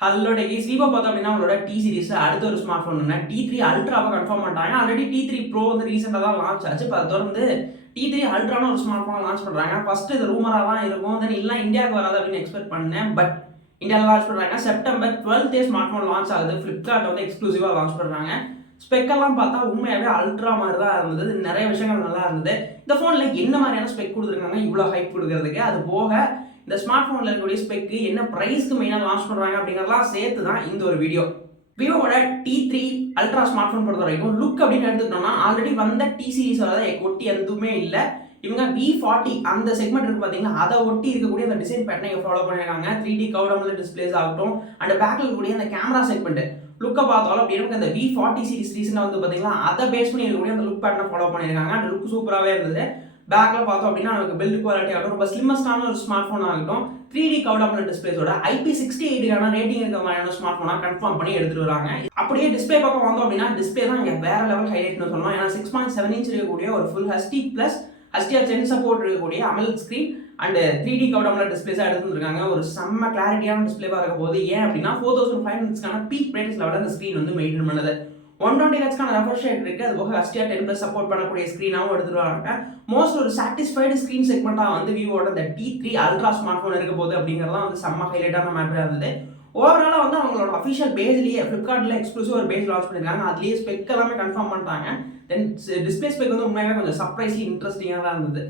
Hello days Vivo பார்த்தோம் அப்படின்னா உங்களோட T சீரிஸ் அடுத்த ஒரு ஸ்மார்ட் ஃபோன் T3 அல்ட்ராவை கன்ஃபார்ம் பண்ணிட்டாங்க. ஆல்ரெடி T3 ப்ரோ வந்து ரீசெண்டாக தான் லான்ச் ஆச்சு. இப்போ அதை தொடர்ந்து T3 அல்ட்ரான ஒரு ஸ்மார்ட் ஃபோனை லான்ச் பண்ணுறாங்க. ஃபர்ஸ்ட் இது ரூமராக தான் இருக்கும். தென் இல்லை இந்தியாவுக்கு வராது அப்படின்னு எக்ஸ்பெக்ட் பண்ணேன். பட் இந்தியாவில் லான்ச் பண்ணுறாங்க. செப்டம்பர் 12 ஸ்மார்ட் ஃபோன் லான்ச் ஆகுது. ஃப்ளிப்கார்ட் வந்து எக்ஸ்க்ளூசிவாக லான்ச் பண்ணுறாங்க. ஸ்பெக்கெல்லாம் பார்த்தா உண்மையாகவே அல்ட்ரா மாதிரி தான் இருந்தது. நிறைய விஷயங்கள் நல்லா இருந்தது. இந்த ஃபோனில் என்ன மாதிரியான ஸ்பெக் கொடுத்துருக்காங்க இவ்வளோ ஹைப் கொடுக்கறதுக்கு? அது போக இந்த ஸ்மார்ட் ஃபோனில் இருக்கக்கூடிய ஸ்பெக்கு என்ன ப்ரைஸ்க்கு மெயினாக லான்ச் பண்ணுறாங்க அப்படிங்கிறதெல்லாம் சேர்த்து தான் இந்த ஒரு வீடியோ. விவோட T3 அல்ட்ரா ஸ்மார்ட் ஃபோன் பொறுத்த வரைக்கும் லுக் அப்படின்னு எடுத்துக்கிட்டோம்னா ஆல்ரெடி வந்த T சீரிஸோட ஒட்டி எதுவுமே இல்லை. இவங்க V40 அந்த செக்மெண்ட் இருக்கு பார்த்தீங்கன்னா அதை ஒட்டி இருக்கக்கூடிய அந்த டிசைன் பேட்டர்னை ஃபாலோ பண்ணியிருக்காங்க. 3D கர்வ்ட் AMOLED டிஸ்பிளேஸ் ஆகட்டும் அண்ட் பேக்கில் இருக்கக்கூடிய அந்த கேமரா செக்மெண்ட் லுக்கை பார்த்தாலும் அப்படி எனக்கு அந்த V40 சீரிஸ் ரீசெண்டாக வந்து பார்த்தீங்கன்னா அதை பேஸ் பண்ணி இருக்கக்கூடிய அந்த லுக் பேட்டர்னை ஃபாலோ பண்ணியிருக்காங்க. அந்த லுக் சூப்பராகவே இருந்தது. பேக்கில் பார்த்தோம் அப்படின்னா நமக்கு பில்ட் குவாலிட்டி ஆகட்டும் ரொம்ப ஸ்லிம்மஸ்டான ஒரு ஸ்மார்ட் ஃபோன் ஆகட்டும் 3D curved AMOLED டிஸ்பிளேஸோட IP68 rating இருக்க மாதிரியான ஸ்மார்ட் ஃபோனாக கன்ஃபார்ம் பண்ணி எடுத்துட்டு வராங்க. அப்படியே டிஸ்பிளே பக்கம் வந்தோம் அப்படின்னா டிஸ்பிளே தான் இங்கே வேற லெவல் ஹைலைட்னு சொல்லலாம். ஏன்னா 6.7 இன்ச் இருக்கக்கூடிய ஒரு full HD plus HDR10 support இருக்கக்கூடிய AMOLED screen and 3D curved AMOLED டிஸ்பிளேஸாக எடுத்துருக்காங்க. ஒரு செம்ம கிளாரிட்டியான டிஸ்பிளேவாக இருக்க போது. ஏன் அப்படின்னா 4500 பீக் பிரைட்னஸ் லெவலில் அந்த ஸ்க்ரீன் வந்து மெயின்டைன் பண்ணுது. 120 ஹெர்ட்ஸ்க்கான ரெஃப்ரெஷ் ரேட் இருக்கு. அது போக HDR10 சப்போர்ட் பண்ணக்கூடிய ஸ்க்ரீனாகவும் எடுத்துட்டு வராங்க. மோஸ்ட் ஒரு சாட்டிஸ்ஃபைடு ஸ்க்ரீன் செக்மெண்ட்டாக வந்து விவோட இந்த T3 அல்ட்ரா ஸ்மார்ட் ஃபோன் இருக்க போது அப்படிங்கிறதா வந்து செம்ம ஹைலைட்டான மேட்டராக இருந்தது. ஓவராலாக வந்து அவங்களோட அஃபிஷியல் பேஜ்லேயே ஃப்ளிப்கார்ட்டில் எக்ஸ்க்ளூசிவ் ஒரு பேஜ் லான்ச் பண்ணியிருக்காங்க. அதுலேயே ஸ்பெக் எல்லாமே கன்ஃபார்ம் பண்ணிட்டாங்க. தென் டிஸ்பிளே ஸ்பெக் வந்து உண்மையாகவே கொஞ்சம் சர்ப்ரைஸ்லி இன்ட்ரெஸ்டிங்காக தான் இருந்தது.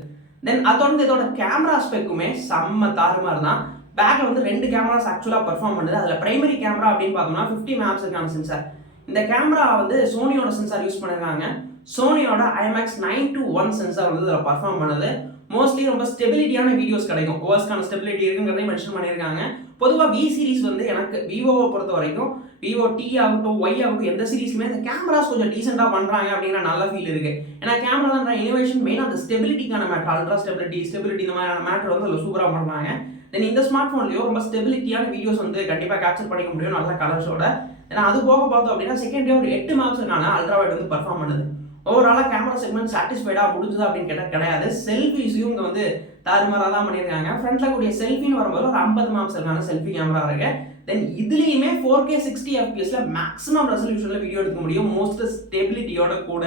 தென் அதோட இதோட கேமரா ஸ்பெக்குமே செம்ம தாறுமாறு தான். பேக்கில் வந்து 2 கேமராஸ் ஆக்சுவலாக பர்ஃபார்ம் பண்ணுது. அதில் பிரைமரி கேமரா அப்படின்னு பார்த்தோம்னா 50 மெகாபிக்சலுக்கான சென்சார். இந்த கேமரா வந்து சோனியோட சென்சார் யூஸ் பண்ணிருக்காங்க. சோனியோட IMX 921 சென்சார் வந்து இதில் பர்ஃபார்ம் பண்ணுது. மோஸ்ட்லி ரொம்ப ஸ்டெபிலிட்டியான வீடியோஸ் கிடைக்கும். ஓஎஸ்க்கான ஸ்டெபிலிட்டி இருக்குங்கிறதையும் மென்ஷன் பண்ணியிருக்காங்க. பொதுவாக V சீரிஸ் வந்து எனக்கு விவோவை பொறுத்த வரைக்கும் Vivo T ஆகட்டும் Y ஆகட்டும் எந்த சீரிஸுமே இந்த கேமராஸ் கொஞ்சம் டீசெண்டாக பண்ணுறாங்க அப்படிங்கிற நல்ல ஃபீல் இருக்கு. ஏன்னா கேமரா இனோவேஷன் மெயினாக அந்த ஸ்டெபிலிட்டிக்கான மேட்டர் அல்ட்ரா ஸ்டெபிலிட்டி இந்த மாதிரியான மேட்டர் வந்து அதில் சூப்பராக பண்ணுறாங்க. தென் இந்த ஸ்மார்ட் ஃபோன்லேயும் ரொம்ப ஸ்டெபிலிட்டியான வீடியோஸ் வந்து கண்டிப்பாக கேப்சர் பண்ணிக்க முடியும் நல்ல கலர்ஸோட. ஏன்னா அது போக பார்த்தோம் அப்படின்னா செகண்ட் ஒரு 8 மெகாபிக்சலுக்கான அல்ட்ரா வைட் வந்து பர்ஃபார்ம் பண்ணுது. ஓவராலாக கேமரா செக்மெண்ட் சாட்டிஸ்ஃபைடாக முடிஞ்சது அப்படின்னு கேட்டால் கிடையாது. செல்ஃபிஸையும் இங்கே வந்து தாறுமாறாக தான் பண்ணியிருக்காங்க. ஃப்ரண்ட்டில் கூடிய செல்ஃபின்னு வரும்போது ஒரு 50 மெகாபிக்சலுக்கான செல்ஃபி கேமரா இருக்கு. தென் இதுலேயுமே 4K 60 FPS மேக்ஸிமம் ரெசல்யூஷனில் வீடியோ எடுக்க முடியும் மோஸ்ட் ஸ்டெபிலிட்டியோட கூட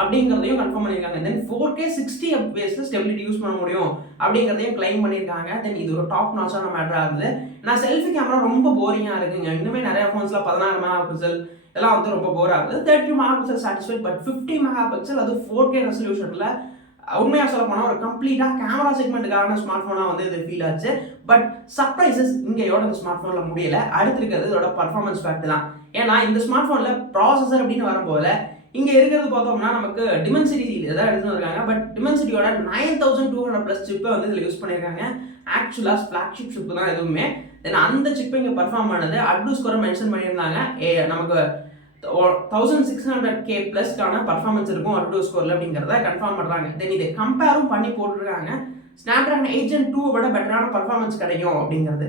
அப்படிங்கிறதையும் கன்ஃபார்ம் பண்ணியிருக்காங்க. தென் 4K 60 FPS ஸ்டெபிலிட்டி யூஸ் பண்ண முடியும் அப்படிங்கிறதையும் கிளைம் பண்ணியிருக்காங்க. தென் இது ஒரு டாப் நாச்சான மேட்டராக இருந்தது. நான் செல்ஃபி கேமரா ரொம்ப போரிங்காக இருக்குங்க. இன்னுமே நிறைய ஃபோன்ஸில் 16 மெகாபிக்சல் இதெல்லாம் வந்து ரொம்ப போராக இருக்குது. 30 மெகாபிக்சல் சாட்டிஸ்ஃபைட். பட் 50 மெகாபிக்சல் அது 4K ரெசல்யூஷனில் உண்மையாக சொல்ல போனால் ஒரு கம்ப்ளீட்டாக கேமரா செக்மெண்ட்டுக்கான ஸ்மார்ட் ஃபோனாக வந்து இது ஃபீல் ஆச்சு. பட் சர்ப்ரைசஸ் இங்கேயோட இந்த ஸ்மார்ட் ஃபோனில் முடியல. அடுத்து இருக்கிறது இதோட பர்ஃபார்மன்ஸ் ஃபேக்ட் தான். ஏன்னா இந்த ஸ்மார்ட் ஃபோனில் ப்ராசஸர் அப்படின்னு வரும்போது இங்கே இருக்கிறது பார்த்தோம்னா நமக்கு டிமென்சிட்டி எதாவது எடுத்துன்னு இருக்காங்க. பட் டிமென்சிட்டியோட 9200+ சிப்பை வந்து இதில் யூஸ் பண்ணியிருக்காங்க. ஆக்சுவலாக ஃப்ளாக்ஷிப் சிப்பு தான் எதுவுமே. தென் அந்த சிப்பை இங்கே பர்ஃபார்ம் பண்ணது அட்லூ ஸ்கோரை மென்ஷன் பண்ணியிருந்தாங்க. நமக்கு 1600K+க்கான பர்ஃபார்மன்ஸ் இருக்கும் அட்லூ ஸ்கோரில் அப்படிங்கிறத கன்ஃபார்ம் பண்ணுறாங்க. தென் இதை கம்பேரும் பண்ணி போட்டிருக்காங்க. ஸ்னாப்ட்ராகன் 8 Gen 2 விட பெட்டரான பர்ஃபார்மன்ஸ் கிடைக்கும் அப்படிங்கிறது.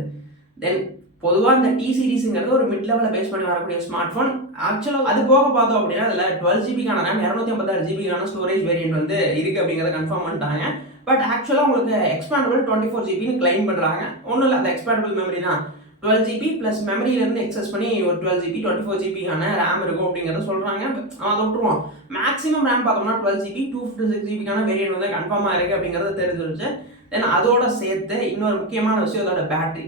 தென் பொதுவாக இந்த T சீரிஸுங்கிறது ஒரு மிட் லெவலில் பேஸ் பண்ணி வரக்கூடிய ஸ்மார்ட் ஃபோன். ஆக்சுவலாக அது போக பார்த்தோம் அப்படின்னா அதில் 12GB RAM 256GB storage variant வந்து இருக்குது அப்படிங்கிறத கன்ஃபார்ம் பண்ணிட்டாங்க. பட் ஆக்சுவலாக உங்களுக்கு எக்ஸ்பேண்டபிள் 24GBன்னு கிளைம் பண்ணுறாங்க. ஒன்றும் இல்லை, அந்த எக்ஸ்பேண்டபிள் மெமரி தான் 12GB ப்ளஸ் மெமரியிலேருந்து எக்ஸஸ் பண்ணி ஒரு 12GB 24GB ரேம் இருக்கும் அப்படிங்கிறத சொல்கிறாங்க. அதை விட்டுருவோம். மேக்ஸிமம் ரேம் பார்த்தோம்னா 12GB 256GB வேரியன்ட் வந்து கன்ஃபார்மாக இருக்குது அப்படிங்கிறத தெரிஞ்சிருச்சு. தென் அதோட சேர்த்து இன்னொரு முக்கியமான விஷயம் அதோட பேட்டரி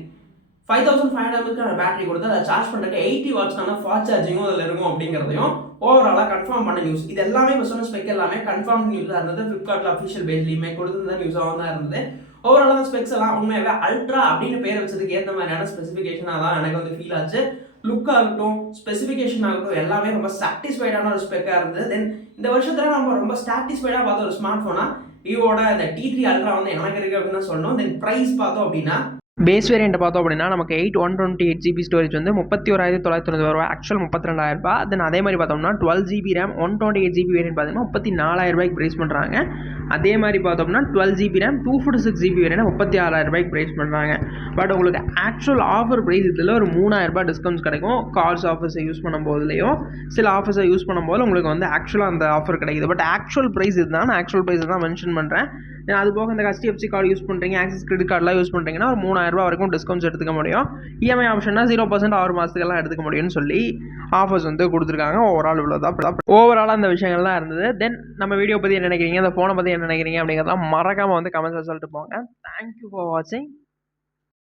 5500 பேட்டரி கொடுத்து அதை சார்ஜ் பண்ணுறதுக்கு 80 வாட்ஸ்க்கான ஃபாஸ்ட் சார்ஜிங்கும் அதில் இருக்கும் அப்படிங்கிறதையும் ஓவராலாக கன்ஃபார்ம் பண்ண நியூஸ். இது எல்லாமே இப்போ சொன்ன ஸ்பெக் எல்லாமே கன்ஃபார்ம் நியூஸாக இருந்தது. ஃப்ளிப்கார்ட்டில் அஃபிஷியல் பேஜ்லையுமே கொடுத்துருந்த நியூஸாக தான் இருந்தது. ஓவராலாக அந்த ஸ்பெக்ஸ் எல்லாம் உண்மையாகவே அல்ட்ரா அப்படின்னு பேர் வச்சதுக்கு ஏற்ற மாதிரியான ஸ்பெசிஃபிகேஷனாக தான் எனக்கு வந்து ஃபீல் ஆச்சு. லுக் ஆகட்டும் ஸ்பெசிஃபிகேஷன் ஆகட்டும் எல்லாமே ரொம்ப சாட்டிஸ்ஃபைடான ஒரு ஸ்பெக்காக இருந்தது. தென் இந்த வருஷத்தில் நம்ம ரொம்ப சாட்டிஸ்ஃபைடாக பார்த்த ஒரு ஸ்மார்ட் ஃபோனாக விவோட இந்த T3 அல்ட்ரா வந்து எனக்கு இருக்குது அப்படின்னு தான் சொல்லணும். தென் ப்ரைஸ் பார்த்தோம் அப்படின்னா பேஸ் வேரியண்ட்டை பார்த்தோம் அப்படின்னா நமக்கு 128GB ஸ்டோரேஜ் வந்து 31,990 ரூபா, ஆக்சுவல் 32,000 ரூபா. தென் அதே மாதிரி பார்த்தோம்னா 12GB RAM 128GB வேரியண்ட் பார்த்தீங்கன்னா 34,000 ரூபாய்க்கு ப்ரைஸ் பண்ணுறாங்க. அதே மாதிரி பார்த்தோம்னா 12GB RAM 256GB வேரியண்ட் 36,000 ரூபாய்க்கு ப்ரைஸ் பண்ணுறாங்க. பட் உங்களுக்கு ஆக்சுவல் ஆஃபர் ப்ரைஸ் இதில் ஒரு 3,000 ரூபாய் டிஸ்கவுண்ட்ஸ் கிடைக்கும். கால்ஸ் ஆஃபர்ஸை யூஸ் பண்ணும்போதுலையும் சில ஆஃபர்ஸை யூஸ் பண்ணும்போது உங்களுக்கு வந்து ஆக்சுவலாக அந்த ஆஃபர் கிடைக்குது. பட் ஆக்சுவல் ப்ரைஸ் இதுதான், நான் ஆக்சுவல் ப்ரைஸ் தான் மென்ஷன் பண்ணுறேன். அது போக இந்த HDFC கார்டு யூஸ் பண்ணுறீங்க, ஆக்சிஸ் கிரெடிட் கார்டெலாம் யூஸ் பண்ணுறீங்கன்னா ஒரு 3000 ரூபா வரைக்கும் டிஸ்கவுண்ட்ஸ் எடுத்துக்க முடியும். இஎம்ஐ ஆப்ஷன்னா 0% 6 மாதத்துக்கெல்லாம் எடுத்துக்க முடியும்னு சொல்லி ஆஃபர்ஸ் வந்து கொடுத்துருக்காங்க. ஓவராலாக அந்த விஷயங்கள்லாம் இருந்தது. தென் நம்ம வீடியோ பற்றி என்ன நினைக்கிறீங்க, அந்த ஃபோனை பற்றி என்ன நினைக்கிறீங்க அப்படிங்கிறதெல்லாம் மறக்காமல் வந்து கமெண்ட்ஸில் சொல்லிட்டு போங்க. தேங்க்யூ ஃபார் வாட்சிங்.